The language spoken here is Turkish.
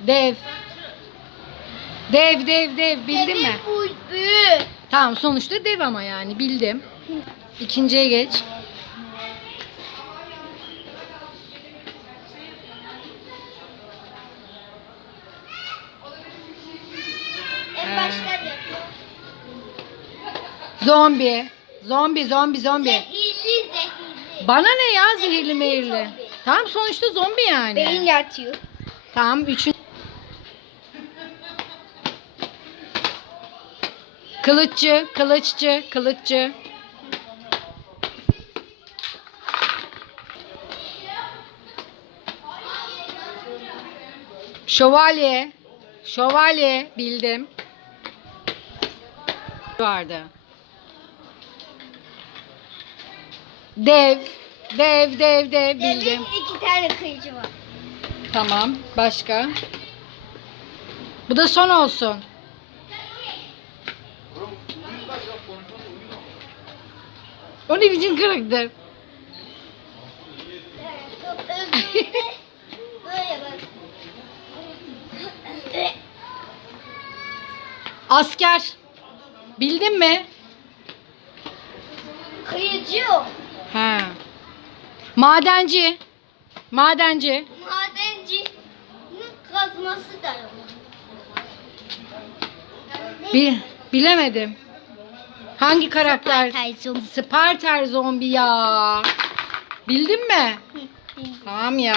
Dev. Dev dev dev bildin mi? Bu büyük. Tamam sonuçta dev ama yani bildim. İkinciye geç. En Ee. Zombi. Zombi zombi zombi. Zehirli zehirli. Bana ne ya zehirli mehirli? Tamam sonuçta zombi yani. Beyin yatıyor. Tamam üçün. Kılıççı, kılıççı, kılıççı. Şövalye, şövalye bildim. Vardı. Dev, dev, dev, dev bildim. Devin iki tane kıyıcı var. Tamam. Başka? Bu da son olsun. O ne biçim karakter? Asker. Bildin mi? Kıyıcı. Ha. Madenci. Madenci. Madencinin kazması da yok. Bi bilemedim. Hangi karakter? Tayzum. Sparter zombi ya. Bildin mi? Tamam ya.